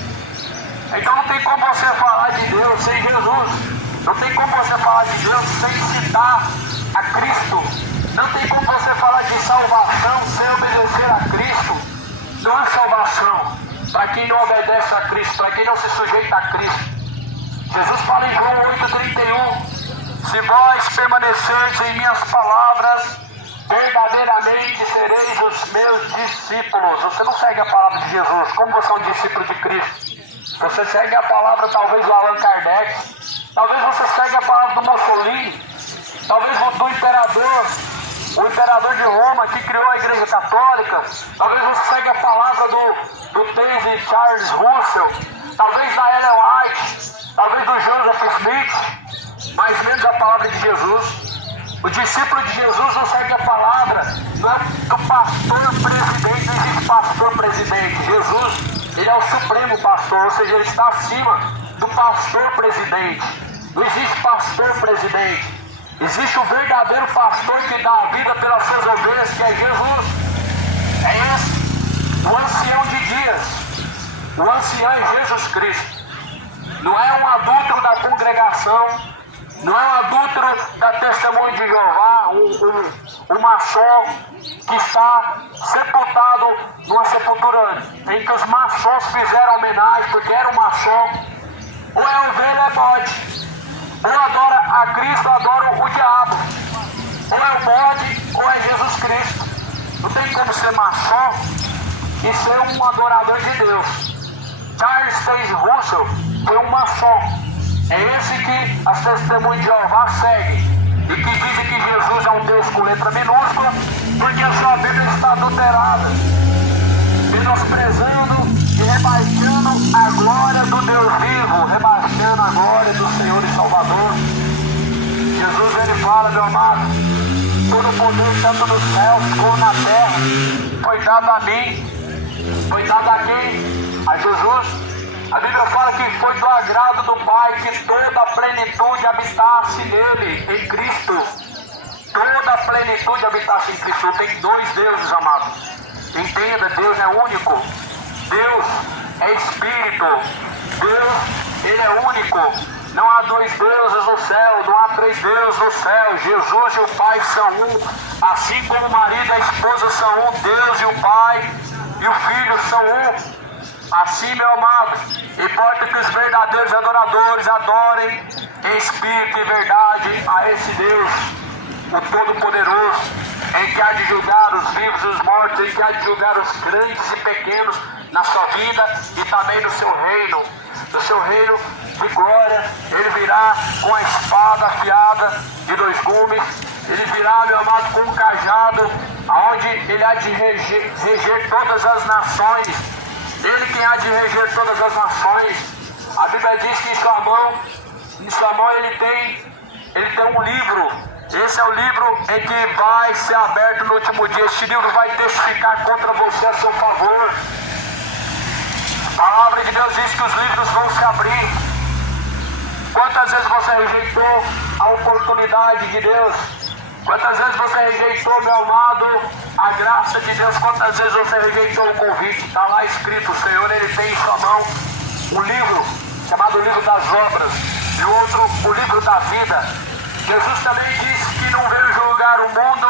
Então não tem como você falar de Deus sem Jesus. Não tem como você falar de Deus sem citar a Cristo. Não tem como você falar de salvação sem obedecer a Cristo. Não há salvação para quem não obedece a Cristo, para quem não se sujeita a Cristo. Jesus fala em João 8,31: se vós permanecerdes em minhas palavras, verdadeiramente sereis os meus discípulos. Você não segue a palavra de Jesus. Como você é um discípulo de Cristo? Você segue a palavra talvez do Allan Kardec, talvez você segue a palavra do Mussolini, talvez do imperador, o imperador de Roma que criou a Igreja Católica, talvez você segue a palavra do T. Charles Russell, talvez da Ellen White, talvez do Joseph Smith, mas menos a palavra de Jesus. O discípulo de Jesus não segue a palavra, não é do pastor presidente, não existe pastor presidente. Jesus, Ele é o supremo pastor, ou seja, Ele está acima do pastor presidente. Não existe pastor presidente. Existe o verdadeiro pastor que dá a vida pelas suas ovelhas, que é Jesus. É esse, o ancião de dias. O ancião é Jesus Cristo. Não é um adúltero da congregação, não é um adúltero da Testemunha de Jeová, um maçom que está sepultado numa sepultura em que os maçons fizeram homenagem porque era um maçom. Ou é ovelha, é bode. Ou adora a Cristo, ou adora o diabo. Ou é o bode, ou é Jesus Cristo. Não tem como ser maçom e ser um adorador de Deus. Chase Russell foi um maçom. É esse que as testemunhas de Jeová seguem e que dizem que Jesus é um Deus com letra minúscula, porque a sua Bíblia está adulterada, menosprezando e rebaixando a glória do Deus vivo, rebaixando a glória do Senhor e Salvador. Jesus, ele fala, meu amado, todo o poder tanto nos céus como na terra foi dado a mim. Foi dado a quem? A Jesus. A Bíblia fala que foi do agrado do Pai que toda a plenitude habitasse nele, em Cristo. Toda a plenitude habitasse em Cristo. Tem dois deuses, amados. Entenda, Deus é único. Deus é Espírito. Deus, ele é único. Não há dois deuses no céu, não há três deuses no céu. Jesus e o Pai são um. Assim como o marido e a esposa são um, Deus e o Pai e o Filho são um. Assim, meu amado, importa que os verdadeiros adoradores adorem em espírito e verdade a esse Deus, o Todo-Poderoso, em que há de julgar os vivos e os mortos, em que há de julgar os grandes e pequenos na sua vida e também no seu reino. No seu reino de glória, ele virá com a espada afiada de dois gumes, ele virá, meu amado, com um cajado, aonde ele há de reger todas as nações. Ele quem há de reger todas as nações. A Bíblia diz que em sua mão ele tem um livro. Esse é o livro em que vai ser aberto no último dia. Este livro vai testificar contra você a seu favor. A palavra de Deus diz que os livros vão se abrir. Quantas vezes você rejeitou a oportunidade de Deus? Quantas vezes você rejeitou, meu amado, a graça de Deus? Quantas vezes você rejeitou o convite? Está lá escrito, o Senhor, ele tem em sua mão um livro, chamado o livro das obras, e o outro, o livro da vida. Jesus também disse que não veio julgar o mundo,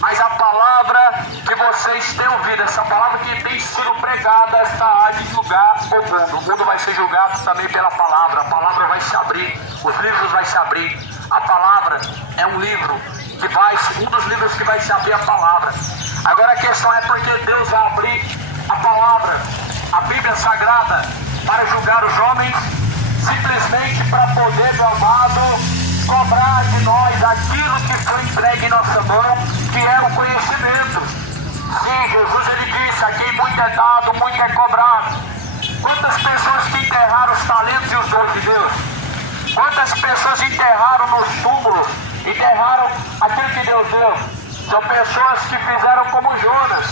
mas a palavra que vocês têm ouvido, essa palavra que tem sido pregada, esta há de julgar o mundo. O mundo vai ser julgado também pela palavra. A palavra vai se abrir, os livros vão se abrir. A palavra é um livro que vai, um dos livros que vai se abrir a palavra. Agora a questão é porque Deus vai abrir a palavra, a Bíblia Sagrada, para julgar os homens, simplesmente para poder, meu amado, cobrar de nós aquilo que foi entregue em nossa mão, que é o conhecimento. Sim, Jesus ele disse, a quem muito é dado, muito é cobrado. Quantas pessoas que enterraram os talentos e os dons de Deus? Quantas pessoas enterraram nos túmulos, enterraram aquilo que Deus deu? São pessoas que fizeram como Jonas.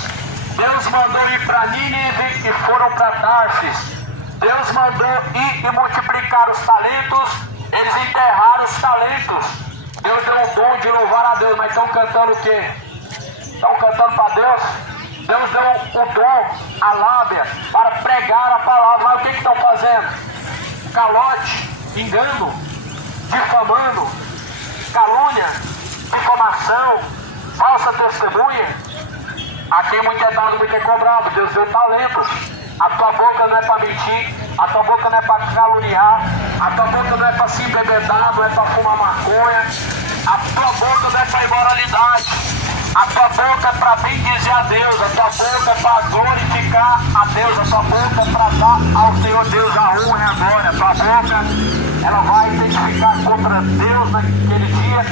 Deus mandou ir para Nínive e foram para Tarsis. Deus mandou ir e multiplicar os talentos, eles enterraram os talentos. Deus deu o dom de louvar a Deus, mas estão cantando o quê? Estão cantando para Deus? Deus deu o dom, a lábia, para pregar a palavra. Mas o que estão fazendo? Calote, engano, difamando, calúnia, difamação, falsa testemunha. A quem muito é dado, muito é cobrado. Deus deu talentos. A tua boca não é para mentir, a tua boca não é para caluniar, a tua boca não é para se embebedar, não é para fumar maconha, a tua boca não é para imoralidade, a tua boca é para bendizer a Deus, a tua boca é para glorificar a Deus, a tua boca é para dar ao Senhor Deus a honra e a glória. A tua boca, ela vai identificar contra Deus naquele dia.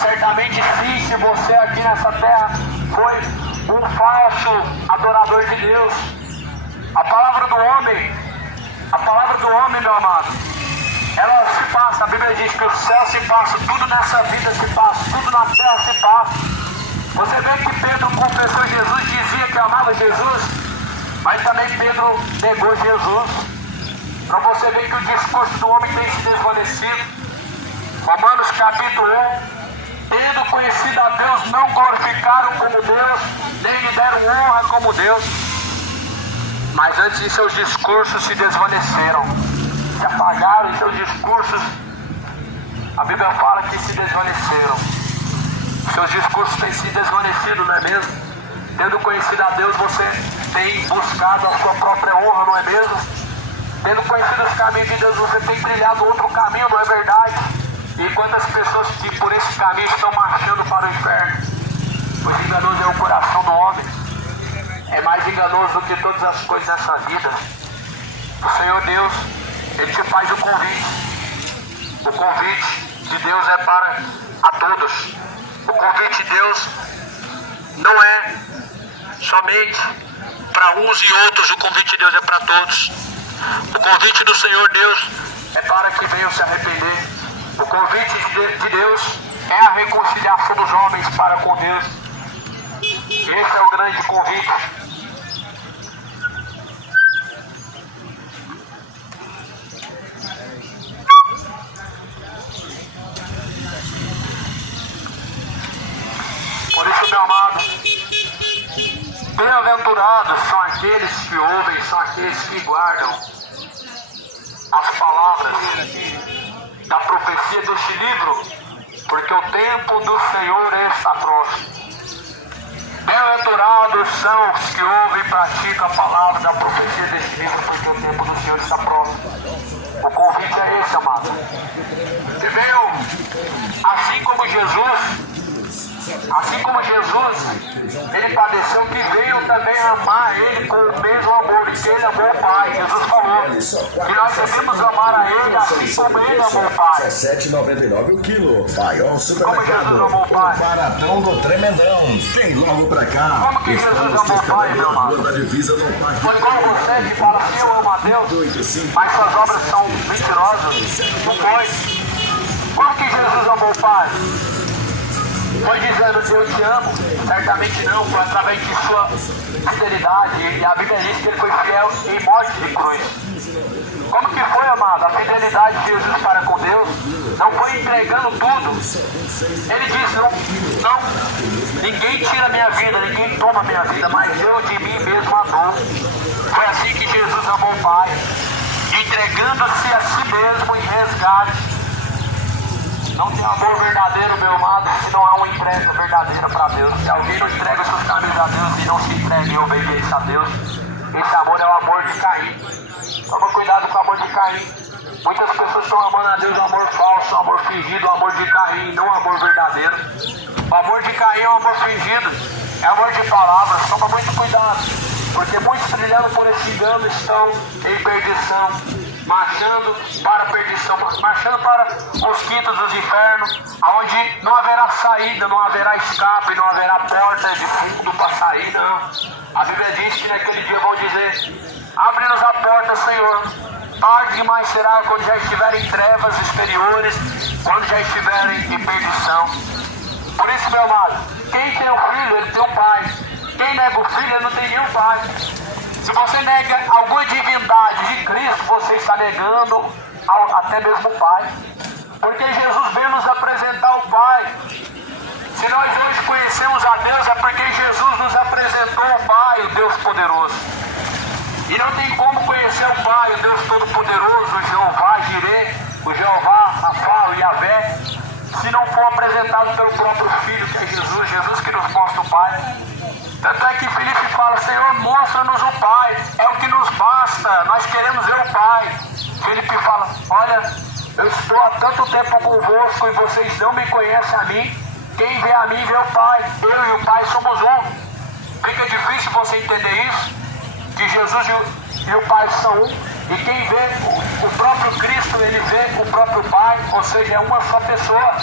Certamente sim, se você aqui nessa terra foi um falso adorador de Deus. A palavra do homem, meu amado, ela se passa. A Bíblia diz que o céu se passa, tudo nessa vida se passa, tudo na terra se passa. Você vê que Pedro confessou Jesus, dizia que amava Jesus, mas também Pedro negou Jesus. Para você ver que o discurso do homem tem se desvanecido. Romanos capítulo 1. Tendo conhecido a Deus, não glorificaram como Deus, nem lhe deram honra como Deus. Mas antes de seus discursos se desvaneceram, se apagaram em seus discursos. A Bíblia fala que se desvaneceram. Seus discursos têm se desvanecido, não é mesmo? Tendo conhecido a Deus, você tem buscado a sua própria honra, não é mesmo? Tendo conhecido os caminhos de Deus, você tem trilhado outro caminho, não é verdade? E quantas pessoas que por esse caminho estão marchando para o inferno? Pois enganoso é o coração do homem. É mais enganoso do que todas as coisas dessa vida. O Senhor Deus, Ele te faz o convite. O convite de Deus é para a todos. O convite de Deus não é somente para uns e outros, o convite de Deus é para todos. O convite do Senhor Deus é para que venham se arrepender. O convite de Deus é a reconciliação dos homens para com Deus. Esse é o grande convite. Por isso, meu amado, bem-aventurados são aqueles que ouvem, são aqueles que guardam as palavras da profecia deste livro, porque o tempo do Senhor está próximo. Bem-aventurados são os que ouvem e praticam a palavra da profecia deste livro, porque o tempo do Senhor está próximo. O convite é esse, amado. Que venham, assim como Jesus, Ele padeceu, que veio também amar Ele com o mesmo amor que Ele amou o Pai. Jesus falou que nós devemos amar a Ele assim como Ele amou o Pai. R$ 17,99 o quilo. Maior Como Jesus amou o Pai. Baratão do Tremendão. Vem logo pra cá. Como que Jesus amou o Pai, meu amado? Da divisa do Parque. Foi como você que fala assim, eu amo a Deus, mas suas obras são mentirosas. Não foi. Como que Jesus amou o Pai? Foi dizendo, eu te amo? Certamente não, foi através de sua fidelidade. E a Bíblia diz que Ele foi fiel em morte de cruz. Como que foi, amado? A fidelidade de Jesus para com Deus não foi entregando tudo. Ele diz, não, ninguém tira minha vida, ninguém toma minha vida, mas eu de mim mesmo a dou. Foi assim que Jesus amou o Pai, entregando-se a si mesmo em resgate. Não tem amor verdadeiro, meu amado, se não há uma entrega verdadeira para Deus. Se alguém não entrega seus caminhos a Deus e não se entrega em obediência a Deus, esse amor é o amor de Caim. Toma cuidado com o amor de Caim. Muitas pessoas estão amando a Deus um amor falso, um amor fingido, um amor de Caim, não um amor verdadeiro. O amor de Caim é um amor fingido, é amor de palavras. Toma muito cuidado, porque muitos trilhando por esse engano estão em perdição, marchando para a perdição, marchando para os quintos dos infernos, onde não haverá saída, não haverá escape, não haverá porta de fundo para sair, não. A Bíblia diz que naquele dia vão dizer, abre-nos a porta, Senhor. Tarde demais será quando já estiverem em trevas exteriores, quando já estiverem em perdição. Por isso, meu amado, quem tem um filho, ele tem um pai. Quem nega o filho, ele não tem nenhum pai. Se você nega alguma divindade de Cristo, você está negando até mesmo o Pai. Porque Jesus veio nos apresentar o Pai. Se nós hoje conhecemos a Deus, é porque Jesus nos apresentou o Pai, o Deus poderoso. E não tem como conhecer o Pai, o Deus todo-poderoso, o Jeová Jireh, o Jeová Rafa, o Yahvé, se não for apresentado pelo próprio Filho, que é Jesus, Jesus que nos mostra o Pai. Tanto é que Filipe fala, Senhor, mostra-nos o Pai, é o que nos basta, nós queremos ver o Pai. Filipe fala, olha, eu estou há tanto tempo convosco e vocês não me conhecem a mim, quem vê a mim vê o Pai, eu e o Pai somos um. Fica difícil você entender isso, que Jesus e o Pai são um, e quem vê o próprio Cristo, ele vê o próprio Pai, ou seja, é uma só pessoa.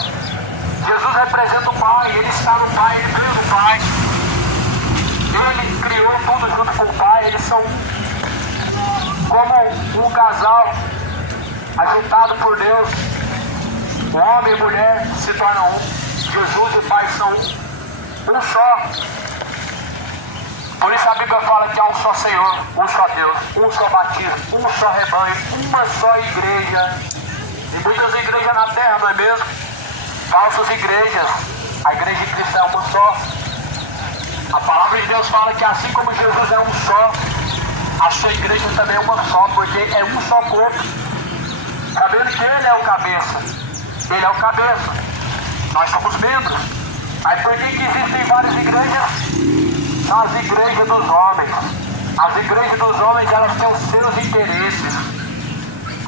Jesus representa o Pai, ele está no Pai, ele veio no Pai. Ele criou tudo junto com o Pai, eles são como um casal ajuntado por Deus. O homem e a mulher se tornam um. Jesus e o Pai são um só. Por isso a Bíblia fala que há um só Senhor, um só Deus, um só batismo, um só rebanho, uma só igreja. E muitas igrejas na terra, não é mesmo? Falsas igrejas. A igreja de Cristo é uma só. A palavra de Deus fala que assim como Jesus é um só, a sua igreja também é uma só, porque é um só corpo. Sabendo que Ele é o cabeça. Ele é o cabeça. Nós somos membros. Mas por que existem várias igrejas? São as igrejas dos homens. As igrejas dos homens, elas têm os seus interesses.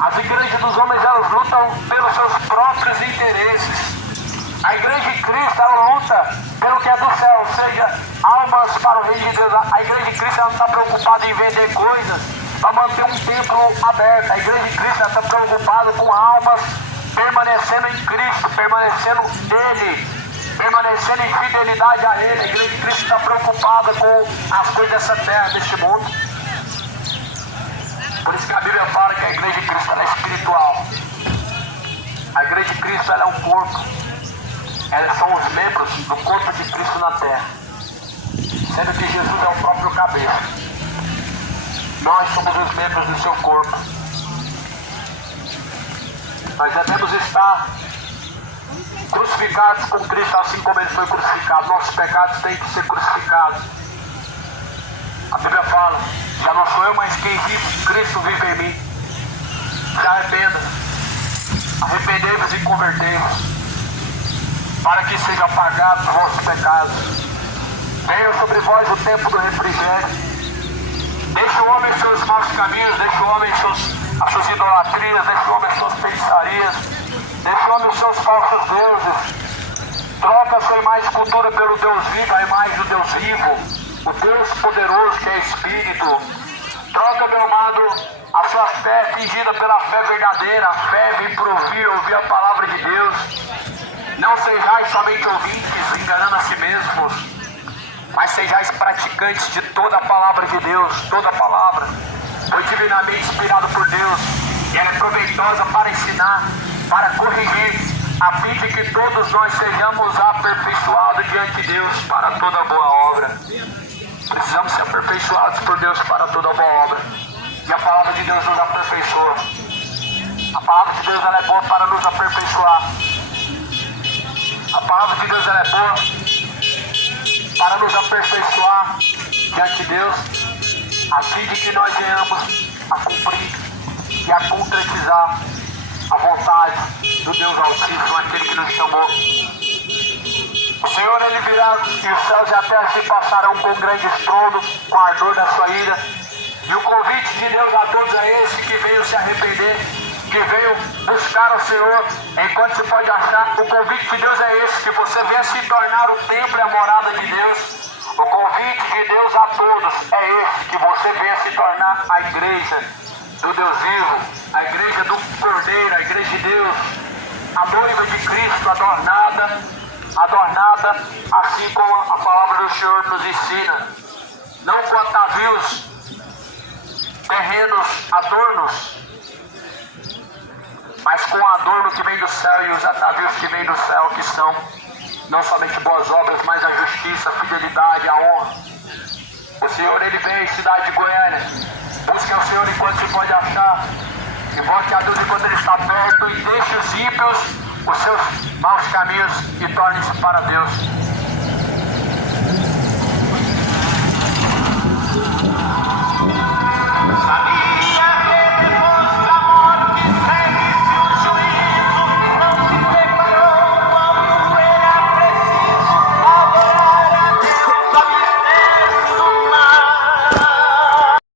As igrejas dos homens, elas lutam pelos seus próprios interesses. A igreja de Cristo, ela luta pelo que é do céu, ou seja, almas para o reino de Deus. A igreja de Cristo, ela não está preocupada em vender coisas. para manter um templo aberto. A igreja de Cristo está preocupada com almas permanecendo em Cristo, permanecendo nele, permanecendo em fidelidade a Ele. A igreja de Cristo está preocupada com as coisas dessa terra, deste mundo. Por isso que a Bíblia fala que a igreja de Cristo ela é espiritual. A igreja de Cristo ela é um corpo. Elas são os membros do corpo de Cristo na terra. Sendo que Jesus é o próprio cabeça. Nós somos os membros do seu corpo. Nós devemos estar crucificados com Cristo assim como Ele foi crucificado. Nossos pecados têm que ser crucificados. A Bíblia fala, já não sou eu, mas quem vive, Cristo vive em mim. Se arrependa. Arrependei-vos e convertei-vos, para que seja apagado os vossos pecados. Venha sobre vós o tempo do refrigério. Deixa o homem seus maus caminhos, deixa o homem as suas idolatrias, deixa o homem suas feitiçarias, deixa o homem seus falsos deuses. Troca a sua imagem de cultura pelo Deus vivo, a imagem do Deus vivo, o Deus poderoso que é Espírito. Troca, meu amado, a sua fé fingida pela fé verdadeira. A fé vem por ouvir a palavra de Deus. Não sejais somente ouvintes, enganando a si mesmos, mas sejais praticantes de toda a palavra de Deus. Toda a palavra foi divinamente inspirada por Deus, e ela é proveitosa para ensinar, para corrigir, a fim de que todos nós sejamos aperfeiçoados diante de Deus para toda boa obra. Precisamos ser aperfeiçoados por Deus para toda boa obra, e a palavra de Deus nos aperfeiçoa. A palavra de Deus ela é boa para nos aperfeiçoar. A palavra de Deus ela é boa para nos aperfeiçoar diante de Deus, a fim de que nós venhamos a cumprir e a concretizar a vontade do Deus Altíssimo, aquele que nos chamou. O Senhor ele virá e os céus e a terra se passarão com grande estrondo, com a ardor da sua ira. E o convite de Deus a todos é esse, que veio se arrepender, que veio buscar o Senhor enquanto se pode achar. O convite de Deus é esse, que você venha se tornar o templo e a morada de Deus. O convite de Deus a todos é esse, que você venha se tornar a igreja do Deus vivo, a igreja do Cordeiro, a igreja de Deus, a noiva de Cristo adornada, assim como a palavra do Senhor nos ensina, não com atavios terrenos adornos, mas com o adorno que vem do céu e os atavios que vêm do céu, que são não somente boas obras, mas a justiça, a fidelidade, a honra. O Senhor ele vem em cidade de Goiânia. Busque ao Senhor enquanto se pode achar. Invoque a Deus enquanto Ele está perto, e deixe os ímpios os seus maus caminhos e torne-se para Deus.